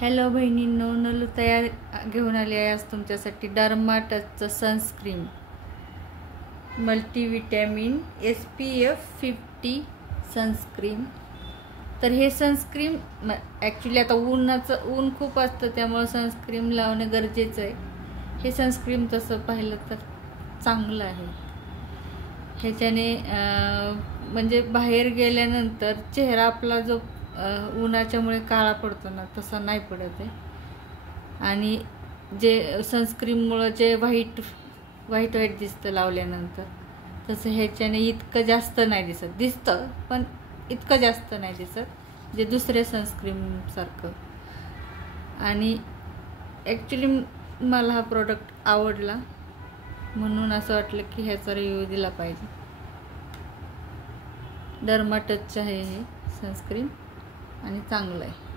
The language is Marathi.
हॅलो बहिणींनो, नलू तयार घेऊन आली आहे आज तुमच्यासाठी डर्माटचचं सनस्क्रीन मल्टीविटॅमिन SPF 50 सनस्क्रीन। तर हे सनस्क्रीन ॲक्च्युली आता ऊन खूप असतं त्यामुळे सनस्क्रीन लावणं गरजेचं आहे। हे सनस्क्रीन तसं पाहिलं तर चांगलं आहे। ह्याच्याने म्हणजे बाहेर गेल्यानंतर चेहरा आपला जो उन्हाच्यामुळे काळा पडतो ना तसा नाही पडत आहे। आणि जे सनस्क्रीनमुळे जे व्हाईट दिसतं लावल्यानंतर तसं ह्याच्याने इतकं जास्त नाही दिसतं पण इतकं जास्त नाही दिसत जे दुसरे सनस्क्रीन सारखं। आणि ॲक्च्युली मला हा प्रोडक्ट आवडला म्हणून असं वाटलं की ह्याचा रिव्ह्यू दिला पाहिजे। डर्माटचचं आहे हे सनस्क्रीन आणि चांगलं आहे।